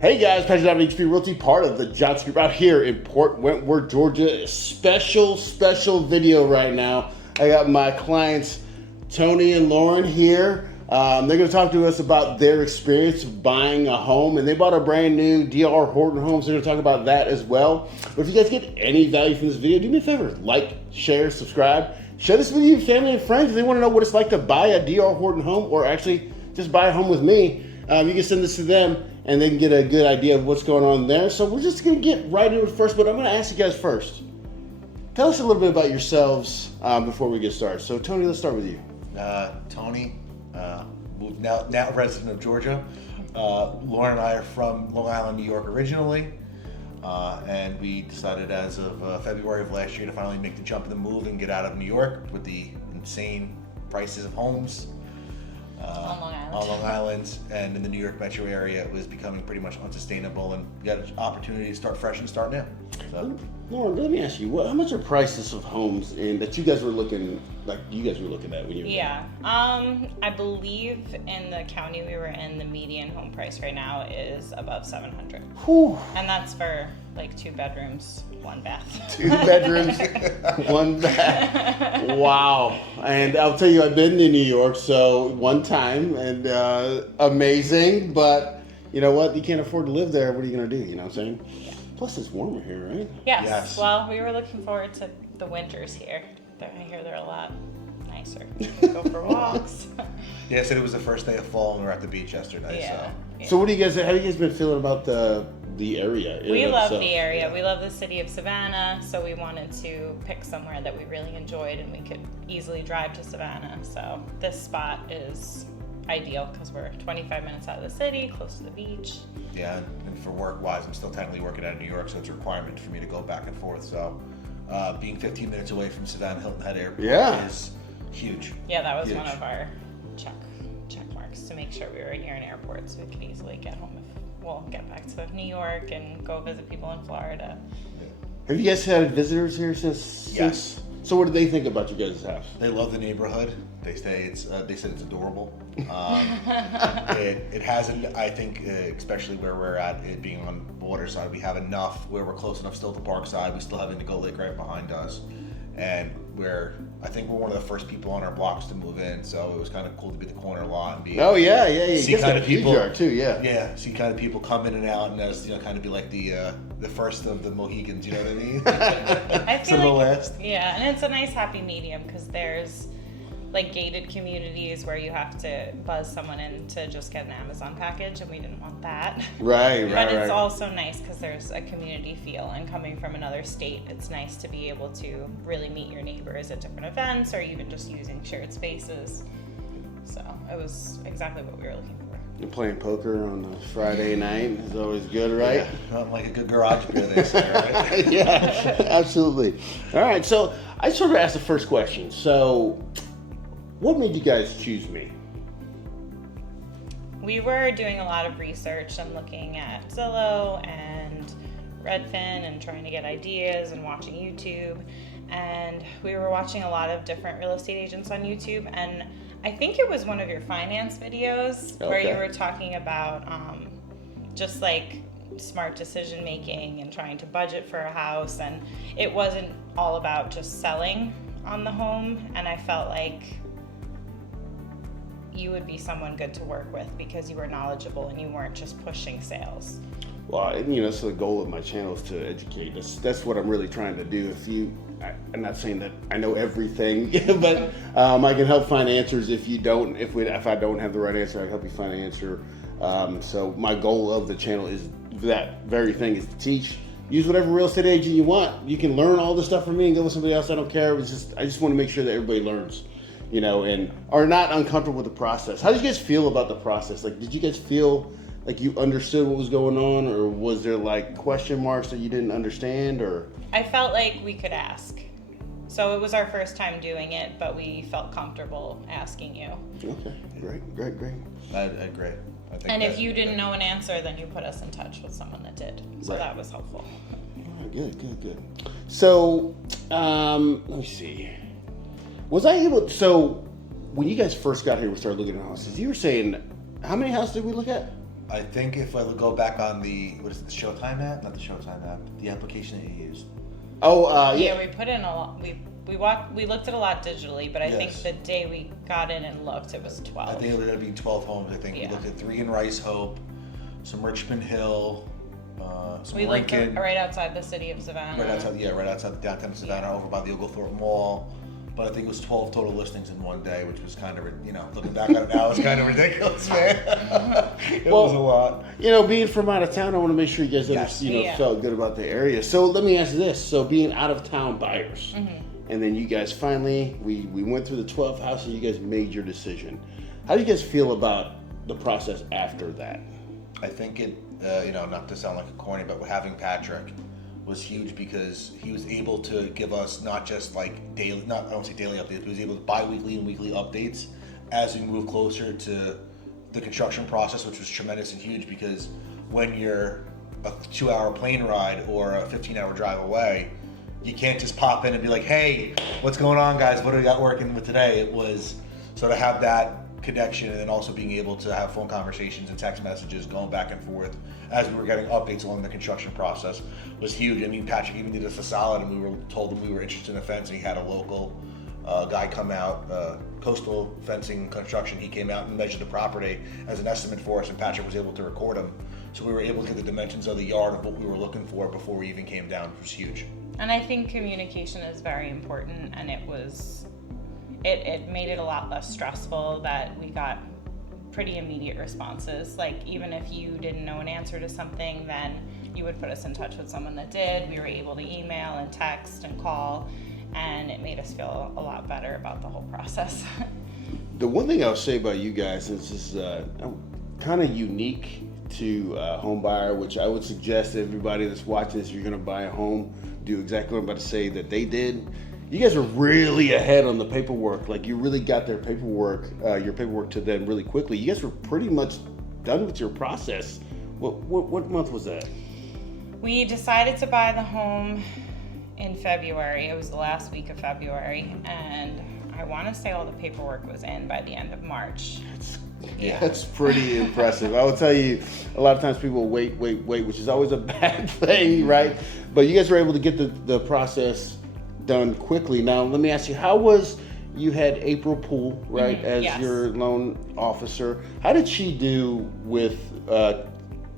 Hey guys, Patrick Donovan, HP Realty, part of the Johnson Group out here in Port Wentworth, Georgia. Special video right now. I got my clients, Tony and Lauren here. They're going to talk to us about their experience of buying a home, and they bought a brand new DR Horton home, so they're going to talk about that as well. But if you guys get any value from this video, do me a favor, like, share, subscribe. Share this video with your family and friends if they want to know what it's like to buy a DR Horton home, or actually just buy a home with me. You can send this to them, and they can get a good idea of what's going on there. So we're just going to get right into it first, but I'm going to ask you guys first. Tell us a little bit about yourselves before we get started. So Tony, let's start with you. Tony, now resident of Georgia. Lauren and I are from Long Island, New York originally, and we decided as of February of last year to finally make the jump in the move and get out of New York with the insane prices of homes. On Long Island and in the New York metro area, it was becoming pretty much unsustainable, and we got an opportunity to start fresh and start now. So, Lauren, let me ask you, how much are prices of homes that you guys were looking at when you were Yeah, I believe in the county we were in, the median home price right now is above $700. Whew. And that's for like 2 bedrooms, 1 bath. 2 bedrooms, 1 bath. Wow. And I'll tell you, I've been to New York, so one time, and amazing, but you know what? You can't afford to live there. What are you going to do? You know what I'm saying? Yeah. Plus, it's warmer here, right? Yes. Well, we were looking forward to the winters here. I hear they're a lot nicer. Go for walks. Yeah, said it was the first day of fall, and we were at the beach yesterday. Yeah. So, how have you guys been feeling about the area? We love the area. We love the city of Savannah, so we wanted to pick somewhere that we really enjoyed and we could easily drive to Savannah. So this spot is ideal because we're 25 minutes out of the city, close to the beach. Yeah, and for work-wise, I'm still technically working out of New York, so it's a requirement for me to go back and forth. So being 15 minutes away from Savannah Hilton Head Airport is huge. Yeah, that was one of our check marks to make sure we were near an airport so we could easily get home get back to New York and go visit people in Florida. Have you guys had visitors here since? Yes. So what do they think about your guys' house? They love the neighborhood. They say they said it's adorable. It hasn't, I think, especially where we're at, it being on the water side, we have enough where we're close enough still to Park side. We still have Indigo Lake right behind us, and I think we're one of the first people on our blocks to move in, so it was kind of cool to be the corner lot and be. Oh yeah. See kind of people too, yeah. Yeah, see kind of people come in and out, and as kind of be like the first of the Mohicans. You know what I mean? I feel like the last. Yeah, and it's a nice happy medium because there's like gated communities where you have to buzz someone in to just get an Amazon package, and we didn't want that. Right. But it's also nice because there's a community feel, and coming from another state, it's nice to be able to really meet your neighbors at different events or even just using shared spaces. So it was exactly what we were looking for. And playing poker on a Friday night is always good, right? Yeah, not like a good garage beer, they say, right? Yeah, absolutely. All right, so I sort of asked the first question. So, what made you guys choose me? We were doing a lot of research and looking at Zillow and Redfin and trying to get ideas and watching YouTube. And we were watching a lot of different real estate agents on YouTube. And I think it was one of your finance videos where you were talking about just like smart decision making and trying to budget for a house. And it wasn't all about just selling on the home. And I felt like you would be someone good to work with because you were knowledgeable and you weren't just pushing sales. Well, so the goal of my channel is to educate. That's what I'm really trying to do. I'm not saying that I know everything, but I can help find answers if I don't have the right answer, I can help you find an answer. So my goal of the channel is that very thing, is to teach. Use whatever real estate agent you want. You can learn all the stuff from me and go with somebody else. I don't care. I just want to make sure that everybody learns, and are not uncomfortable with the process. How did you guys feel about the process? Like, did you guys feel like you understood what was going on, or was there like question marks that you didn't understand, or? I felt like we could ask. So it was our first time doing it, but we felt comfortable asking you. Okay, great. I agree. I think and if you didn't know an answer, then you put us in touch with someone that did. So that was helpful. All right, good. So, let me see. So when you guys first got here, we started looking at houses. You were saying, how many houses did we look at? I think if I go back on the, what is it, the Showtime app? Not the Showtime app, the application that you used. Oh, yeah. Yeah, we put in a lot. We looked at a lot digitally, but I think the day we got in and looked, it was 12. I think it was going to be 12 homes. I think we looked at 3 in Rice Hope, some Richmond Hill, some we looked Lincoln. right outside the city of Savannah. Right outside downtown Savannah, over by the Oglethorpe Mall. But I think it was 12 total listings in one day, which was kind of, looking back on it now, it's kind of ridiculous, man. It was a lot. Being from out of town, I want to make sure you guys felt good about the area. So let me ask you this. So being out of town buyers, and then you guys finally, we went through the 12 houses, you guys made your decision. How do you guys feel about the process after that? I think it, not to sound like a corny, but having Patrick was huge because he was able to give us not just like daily, I don't say daily updates, but he was able to bi-weekly and weekly updates as we move closer to the construction process, which was tremendous and huge because when you're a 2-hour plane ride or a 15-hour drive away, you can't just pop in and be like, hey, what's going on, guys? What do we got working with today? It was sort of have that connection and then also being able to have phone conversations and text messages going back and forth as we were getting updates along the construction process was huge. I mean, Patrick even did us a solid and we were told him we were interested in the fence and he had a local guy come out, Coastal Fencing Construction. He came out and measured the property as an estimate for us and Patrick was able to record him. So we were able to get the dimensions of the yard of what we were looking for before we even came down, which was huge. And I think communication is very important and it made it a lot less stressful that we got pretty immediate responses. Like even if you didn't know an answer to something, then you would put us in touch with someone that did. We were able to email and text and call, and it made us feel a lot better about the whole process. The one thing I'll say about you guys is this is kind of unique to home buyer, which I would suggest to everybody that's watching this, if you're going to buy a home, do exactly what I'm about to say that they did. You guys are really ahead on the paperwork. Like you really got their paperwork, your paperwork to them really quickly. You guys were pretty much done with your process. What month was that? We decided to buy the home in February. It was the last week of February, and I want to say all the paperwork was in by the end of March. That's pretty impressive. I will tell you, a lot of times people wait, which is always a bad thing, right? But you guys were able to get the process done quickly. Now, let me ask you, you had April Poole, right, as your loan officer. How did she do with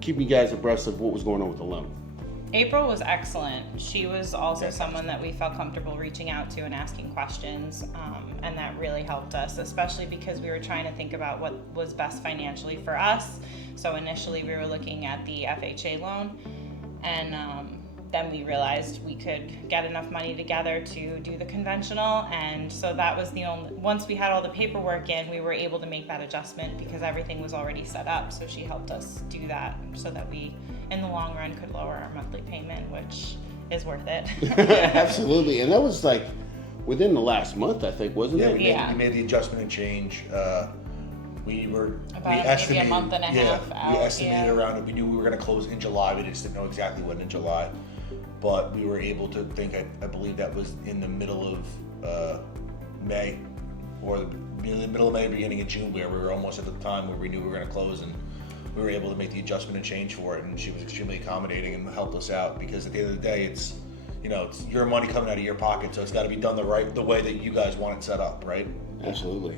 keeping you guys abreast of what was going on with the loan? April was excellent. She was also someone that we felt comfortable reaching out to and asking questions, and that really helped us, especially because we were trying to think about what was best financially for us. So initially we were looking at the FHA loan, and then we realized we could get enough money together to do the conventional, and so that was once we had all the paperwork in, we were able to make that adjustment because everything was already set up. So she helped us do that so that we, in the long run, could lower our monthly payment, which is worth it. Absolutely, and that was like within the last month, I think, wasn't it? We made the adjustment and change. We estimated maybe a month and a half out. We estimated around it. We knew we were going to close in July. We just didn't know exactly when in July. But we were able to think, I believe that was in the middle of May, or the middle of May, beginning of June, where we were almost at the time where we knew we were going to close, and we were able to make the adjustment and change for it. And she was extremely accommodating and helped us out because at the end of the day, it's your money coming out of your pocket, so it's got to be done the way that you guys want it set up, right? Absolutely.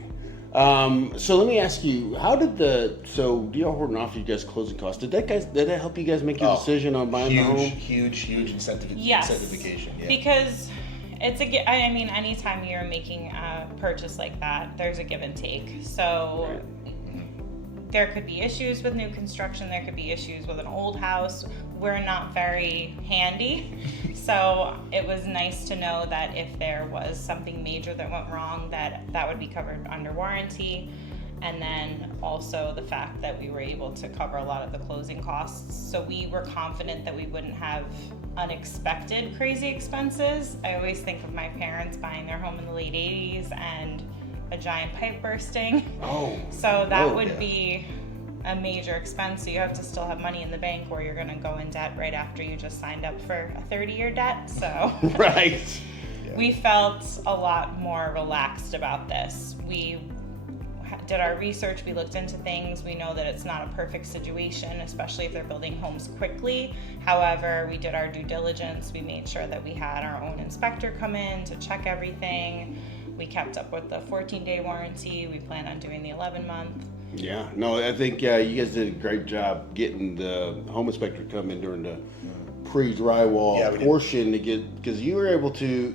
So let me ask you, how did DR Horton offer you guys closing costs? Did that help you guys make your decision on buying the home? Huge incentivization. Yeah. Because anytime you're making a purchase like that, there's a give and take. So there could be issues with new construction. There could be issues with an old house. We're not very handy. So it was nice to know that if there was something major that went wrong, that would be covered under warranty. And then also the fact that we were able to cover a lot of the closing costs. So we were confident that we wouldn't have unexpected crazy expenses. I always think of my parents buying their home in the late 80s and a giant pipe bursting. So that would be a major expense. So you have to still have money in the bank, or you're going to go in debt right after you just signed up for a 30-year debt. So we felt a lot more relaxed about this. We did our research, we looked into things. We know that it's not a perfect situation, especially if they're building homes quickly. However, we did our due diligence. We made sure that we had our own inspector come in to check everything. We kept up with the 14-day warranty. We plan on doing the 11-month. Yeah, no, I think you guys did a great job getting the home inspector to come in during the pre-drywall portion to get, because you were able to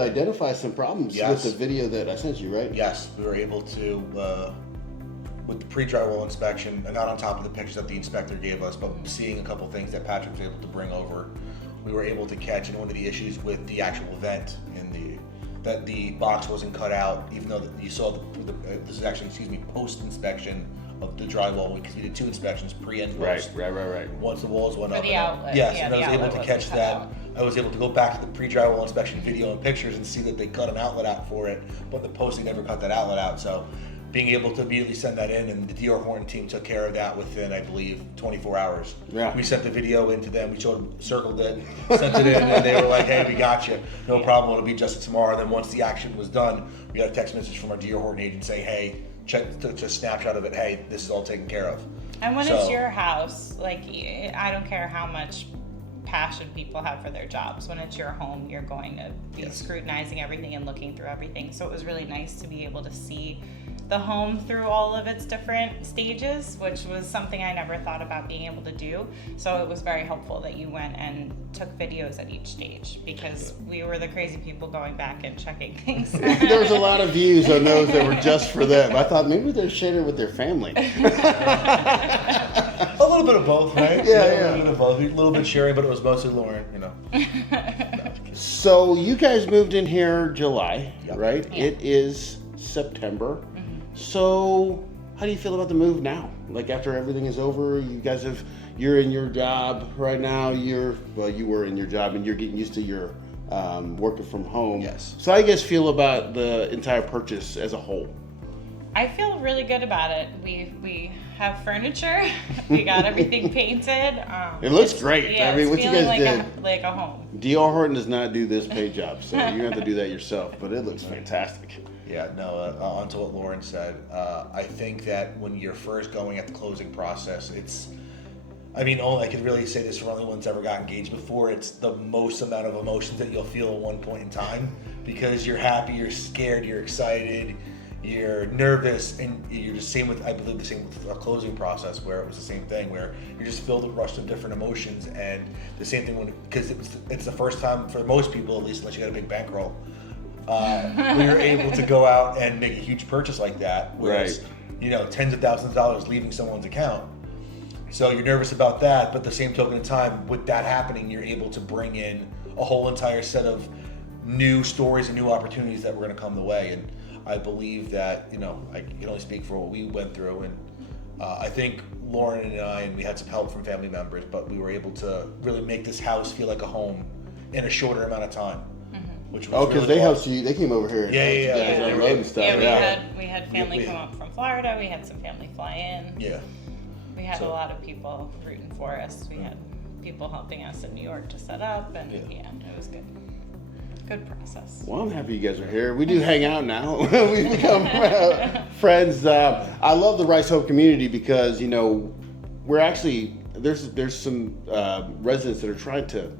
identify some problems with the video that I sent you, right? Yes, we were able to with the pre-drywall inspection, and not on top of the pictures that the inspector gave us, but seeing a couple things that Patrick was able to bring over, we were able to catch. And one of the issues with the actual vent in that the box wasn't cut out, even though you saw this is actually, post inspection of the drywall, because we did 2 inspections, pre and post. Right. Once the walls went For up. the outlet. Yes, Yeah, and I was able to catch that. out. I was able to go back to the pre-drywall inspection video and pictures and see that they cut an outlet out for it, but the post, they never cut that outlet out. So being able to immediately send that in, and the DR Horton team took care of that within, I believe, 24 hours. Yeah. We sent the video into them, we circled it, sent it in, and they were like, hey, we got you. No problem, it'll be just tomorrow. Then once the action was done, we got a text message from our DR Horton agent saying, hey, check just a snapshot of it, hey, this is all taken care of. And when it's your house, like, I don't care how much passion people have for their jobs. When it's your home, you're going to be scrutinizing everything and looking through everything. So it was really nice to be able to see the home through all of its different stages, which was something I never thought about being able to do. So it was very helpful that you went and took videos at each stage, because we were the crazy people going back and checking things. There was a lot of views on those that were just for them. I thought maybe they're sharing it with their family. A little bit of both, right? Yeah. A little bit of both. A little bit sharing, but it was mostly Lauren, So you guys moved in here July, right? Yeah. It is September. So how do you feel about the move now? Like, after everything is over, you're in your job right now. You were in your job, and you're getting used to your working from home. Yes. So how do you guys feel about the entire purchase as a whole? I feel really good about it. We have furniture. We got everything painted. It looks great. Yeah, I mean, what you guys like did. like a home. DR Horton does not do this paint job, so you have to do that yourself. But it looks fantastic. Yeah, no, onto what Lauren said. I think that when you're first going at the closing process, I could really say this for only one's ever got engaged before, it's the most amount of emotions that you'll feel at one point in time, because you're happy, you're scared, you're excited, you're nervous, and you're the same with a closing process, where it was the same thing, where you're just filled with a rush of different emotions. And the same thing because it's the first time for most people, at least unless you got a big bankroll, we were able to go out and make a huge purchase like that, whereas tens of thousands of dollars leaving someone's account. So you're nervous about that, but the same token of time, with that happening, you're able to bring in a whole entire set of new stories and new opportunities that were going to come the way. And I believe that, I can only speak for what we went through, and I think Lauren and we had some help from family members, but we were able to really make this house feel like a home in a shorter amount of time. Which was because they helped you. They came over here and helped you guys unload and stuff. We had family come up from Florida. We had some family fly in. Yeah. We had a lot of people rooting for us. We had people helping us in New York to set up, and it was good. Good process. Well, I'm happy you guys are here. We do hang out now. We've become friends. I love the Rice Hope community because we're actually there's some residents that are trying to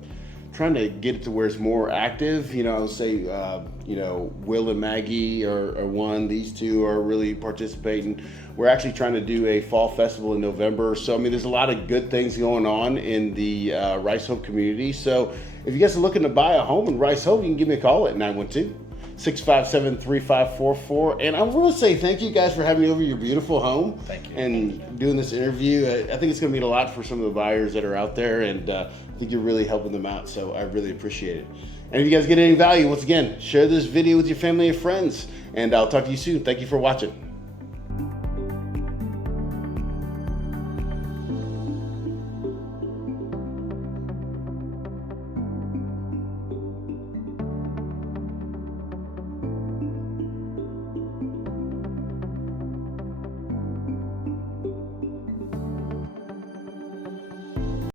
get it to where it's more active. Say Will and Maggie are one. These two are really participating. We're actually trying to do a fall festival in November. So there's a lot of good things going on in the Rice Hope community. So if you guys are looking to buy a home in Rice Hope, you can give me a call at 912-657-3544. And I want to say thank you guys for having me over your beautiful home. Thank you. And doing this interview. I think it's going to mean a lot for some of the buyers that are out there, and I think you're really helping them out. So I really appreciate it. And if you guys get any value, once again, share this video with your family and friends. And I'll talk to you soon. Thank you for watching.